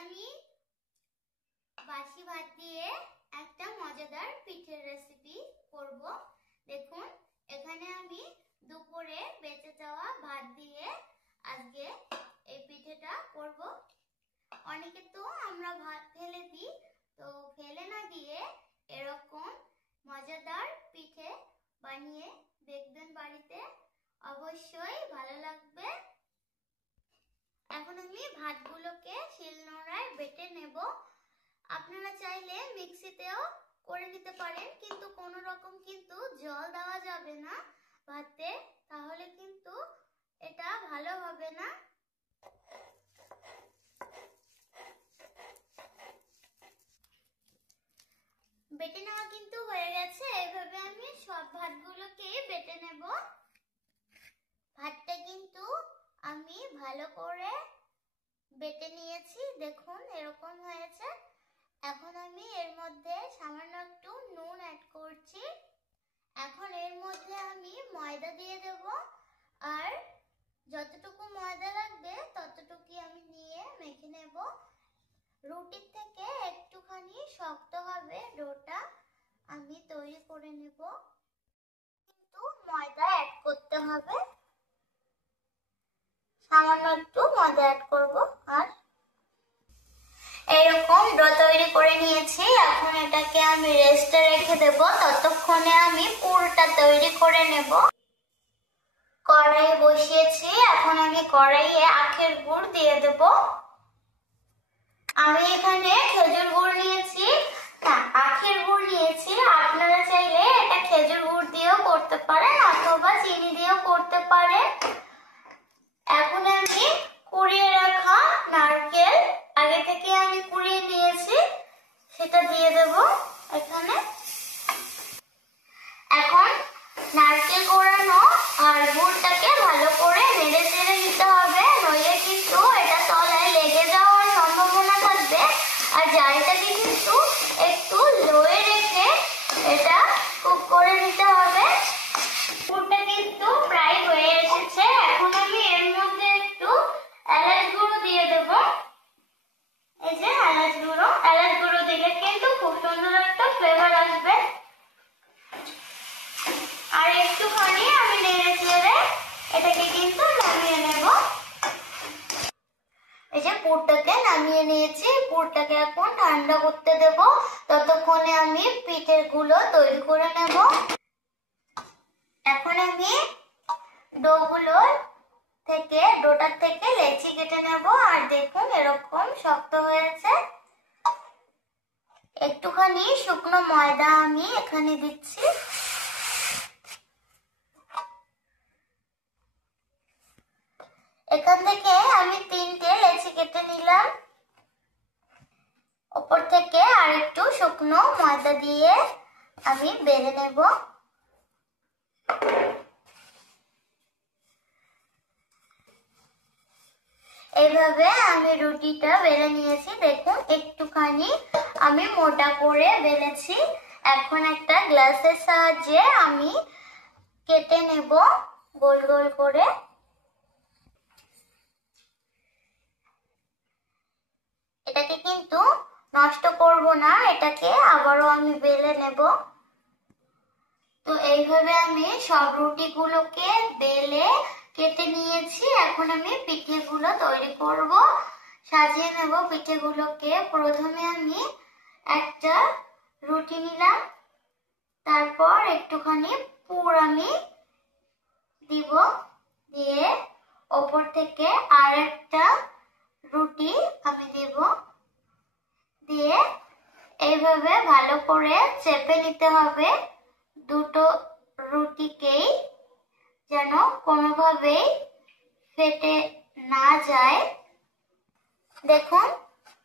আমি বাসি ভাত দিয়ে একটা মজাদার পিঠের রেসিপি করব। দেখুন, এখানে আমি দুপুরে বেঁচে যাওয়া ভাত দিয়ে আজকে এই পিঠেটা করব। অনেকে তো আমরা ভাত ফেলে দিই, তো ফেলে না দিয়ে এরকম মজাদার পিঠে বানিয়ে দেখবেন বাড়িতে, অবশ্যই ভালো লাগবে। এখন আমি ভাতগুলোকে শিলনোড়ায় বেটে নেব। আপনারা চাইলে মিক্সিতেও করে নিতে পারেন, কিন্তু কোনো রকম কিন্তু জল দেওয়া যাবে না ভাতে, তাহলে কিন্তু এটা ভালো হবে না। বেটে নেওয়া কিন্তু হয়ে গেছে। এইভাবে আমি সব ভাতগুলোকে বেটে নেব। ভাতটা কিন্তু আমি ভালো করে বেটে নিয়েছি, দেখুন এরকম হয়েছে। এখন আমি এর মধ্যে সামান্য একটু নুন অ্যাড করছি। এখন এর মধ্যে আমি ময়দা দিয়ে দেব, আর যতটুকু ময়দা লাগবে ততটুকুই আমি নিয়ে মেখে নেব। রুটির থেকে একটুখানি শক্ত হবে ডোটা, আমি তৈরি করে নেব, কিন্তু ময়দা অ্যাড করতে হবে। সামান্য একটু ময়দা অ্যাড করব। আর এরকম ডো তৈরি করে নিয়েছি। এখন এটাকে আমি রেস্টে রেখে দেব, ততক্ষণে আমি পুরটা তৈরি করে নেব। কড়াই বসিয়েছি, এখন আমি কড়াইয়ে আখের গুড় দিয়ে দেব। আমি এখানে খেজুর গুড় নিয়েছি, আখের গুড় নিয়েছি। আপনারা চাইলে এটা খেজুর গুড় দিয়েও করতে পারেন অথবা চিনি দিয়েও করতে পারেন। এখন আমি কুড়িয়ে রাখা নারকেল, আগে থেকে আমি কুড়িয়ে নিয়েছি, সেটা দিয়ে দেব এখানে। এখন নারকেল কোড়ানো আর গুড়টাকে ভালো করে নেড়ে চেড়ে নিতে হবে, নইলে কিন্তু এটা তলায় লেগে যাওয়ার সম্ভাবনা থাকবে। আর জালটাকে কিন্তু একটু লোয়ে রেখে এটা কুক করে নিতে হবে। গুড়টা কিন্তু প্রায় হয়ে এসেছে। এখন আমি এর মধ্যে একটু এলাচ গুঁড়ো দিয়ে দেব। এই যে এলাচ গুঁড়ো দিলে কিন্তু খুব সুন্দর একটা ফ্লেভার আসবে। আর একটুখানি আমি নেড়ে চেড়ে এটাকে কিন্তু নামিয়ে নেব। এই যে পুরটাকে নামিয়ে নিয়েছি, পুরটাকে এখন ঠান্ডা করতে দেব, ততক্ষণে আমি পিঠের গুলো তৈরি করে নেব। এখন আমি ডোটার থেকে লেচি কেটে নেব। আর দেখুন এরকম শক্ত হয়েছে। একটুখানি শুকনো ময়দা আমি এখানে দিচ্ছি। এখান থেকে আমি 3টে লেচি কেটে নিলাম। উপর থেকে আর একটু শুকনো ময়দা দিয়ে আমি বেলে নেব। এইভাবে আমি রুটিটা বেলে নিয়েছি। দেখুন একটুখানি আমি মোটা করে বেলেছি। এখন একটা গ্লাসের সাহায্যে আমি কেটে নেব গোল গোল করে। এটাকে কিন্তু নষ্ট করব না, এটাকে আবারও আমি বেলে নেব। তো এইভাবে আমি সব রুটিগুলোকে বেলে কেটে নিয়েছি। এখন আমি পিঠেগুলো তৈরি করব, সাজিয়ে নেব পিঠেগুলোকে। প্রথমে আমি একটা রুটি নিলাম, তারপর একটুখানি পুর আমি দিব, দিয়ে ওপর থেকে আর একটা রুটি আমি দেব, দিয়ে এইভাবে ভালো করে চেপে নিতে হবে দুটো রুটিকেই, যেন কোনোভাবেই ফেটে না যায়। দেখুন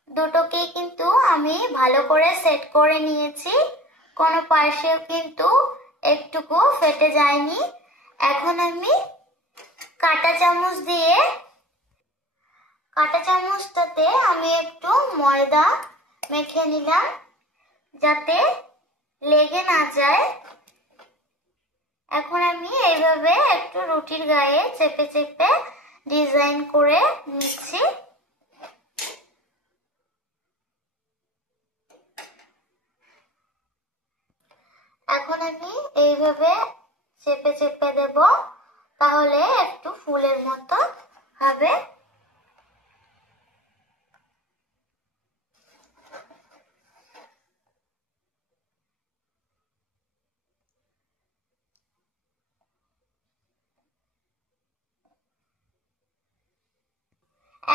দুটোকেই কিন্তু আমি ভালো করে সেট করে নিয়েছি, কোনো পাশেও কিন্তু একটুকু ফেটে যায়নি। এখন আমি কাঁটা চামচটাতে আমি একটু ময়দা মেখে নিলাম, যাতে লেগে না যায়। এখন আমি এইভাবে একটু রুটির গায়ে চেপে চেপে ডিজাইন করে নিচ্ছি। এখন আমি এইভাবে চেপে চেপে দেব, তাহলে একটু ফুলের মতো হবে।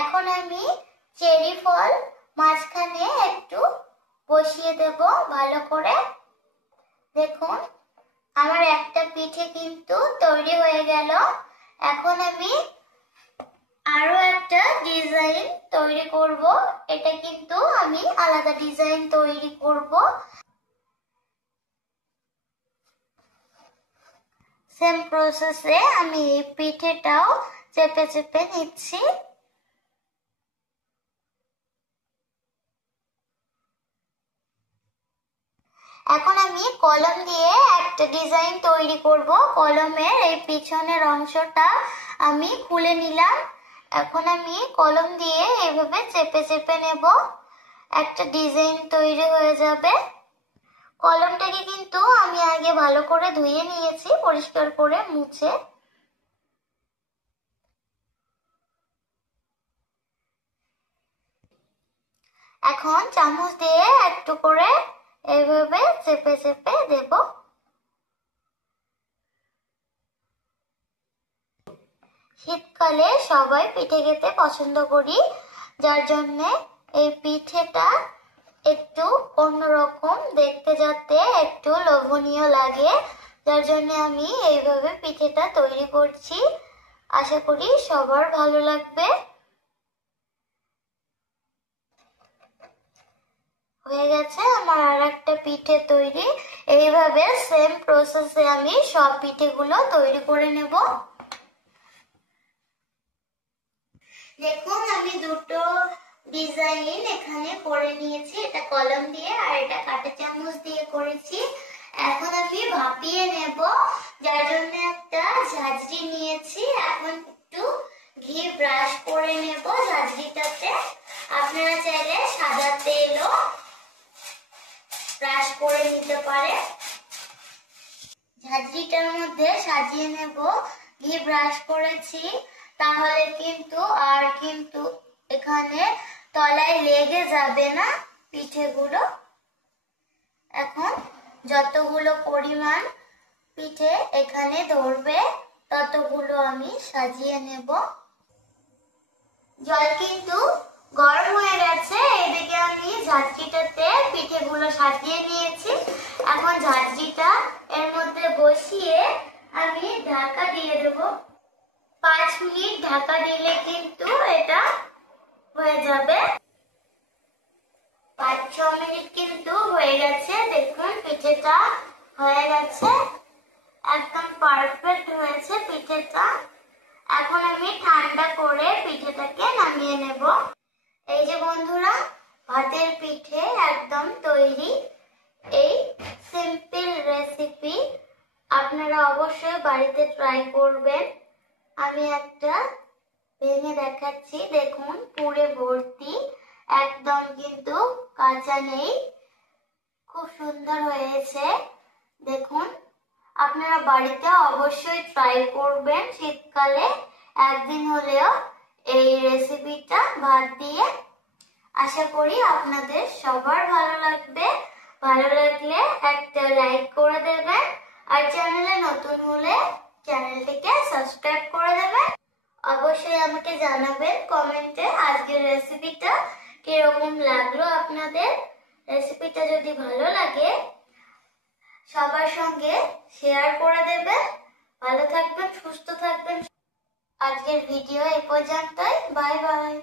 এখন আমি চেরি ফল মাঝখানে একটু বসিয়ে দেব ভালো করে। দেখুন আমার একটা পিঠে কিন্তু তৈরি হয়ে গেল। এখন আমি আরো একটা ডিজাইন তৈরি করব। এটা কিন্তু আমি আলাদা ডিজাইন তৈরি করব। সেম প্রসেসে আমি এই পিঠেটাও চেপে চেপে নিচ্ছি। এখন আমি কলম দিয়ে একটা ডিজাইন তৈরি করব। কলমের এই পিছনের অংশটা আমি খুলে নিলাম। এখন আমি কলম দিয়ে এইভাবে চেপে চেপে নেব, একটা ডিজাইন তৈরি হয়ে যাবে। কলমটাকে কিন্তু আমি আগে ভালো করে ধুয়ে নিয়েছি, পরিষ্কার করে মুছে। এখন চামচ দিয়ে একটু করে এইভাবে চেপে চেপে দেব। শীতকালে সবাই পিঠে খেতে পছন্দ করি, যার জন্য এই পিঠেটা একটু অন্যরকম দেখতে, যাতে একটু লোভনীয় লাগে, যার জন্য আমি এইভাবে পিঠেটা তৈরি করছি। আশা করি সবার ভালো লাগবে। হয়ে গেছে আমার আর একটা পিঠে তৈরি। এইভাবে সেম প্রসেসে আমি সব পিঠেগুলো তৈরি করে নেব। দেখুন আমি দুটো ডিজাইন এখানে করে নিয়েছি, এটা কলম দিয়ে আর এটা কাঁটা চামচ দিয়ে করেছি। এখন আমি ভাপিয়ে নেব, যার জন্য একটা ঝাঁঝরি নিয়েছি। এখন একটু ঘি ব্রাশ করে নেব ঝাঁঝরিটাতে। আপনারা চাইলে সাদা তেলও ব্রাশ করে নিতে পারে। ঝাঁঝরিটার মধ্যে সাজিয়ে নেব, ঘি ব্রাশ করেছি, তাহলে কিন্তু আর কিন্তু এখানে তলায় লেগে যাবে না পিঠেগুলো। এখন যতগুলো পরিমাণ পিঠে এখানে ধরবে ততগুলো আমি সাজিয়ে নেব। জল কিন্তু গরম হয়ে গেছে, এদিকে আমি ঝাঁঝরিটাতে পিঠেগুলো সাজিয়ে নিয়েছি। এখন ঝাঁঝরিটা এর মধ্যে বসিয়ে আমি ঢাকা দিয়ে দেব। 5 মিনিট ঢাকা দিলে কিন্তু এটা হয়ে যাবে। 5-6 মিনিট কিন্তু হয়ে গেছে। দেখুন পিঠেটা হয়ে গেছে, একদম পারফেক্ট হয়েছে পিঠেটা। এখন আমি ঠান্ডা করে পিঠেটাকে নামিয়ে নেব। এই যে বন্ধুরা, ভাতের পিঠে একদম তৈরি। এই সিম্পল রেসিপি আপনারা অবশ্যই বাড়িতে ট্রাই করবেন। আমি একটা ভেঙে দেখাচ্ছি। দেখুন পুরে ভর্তি, একদম কিন্তু কাঁচা নেই, খুব সুন্দর হয়েছে। দেখুন আপনারা বাড়িতে অবশ্যই ট্রাই করবেন শীতকালে একদিন হলেও এই রেসিপিটা ভাত দিয়ে। আশা করি আপনাদের সবার ভালো লাগবে। ভালো লাগলে একটা লাইক করে দেবেন, আর চ্যানেলে নতুন হলে চ্যানেলটিকে সাবস্ক্রাইব করে দেবেন। অবশ্যই আমাকে জানাবেন কমেন্টে আজকের রেসিপিটা কিরকম লাগলো আপনাদের। রেসিপিটা যদি ভালো লাগে সবার সঙ্গে শেয়ার করে দেবেন। ভালো থাকবেন, সুস্থ থাকবেন। আজকের ভিডিও এই পর্যন্তই। Bye bye.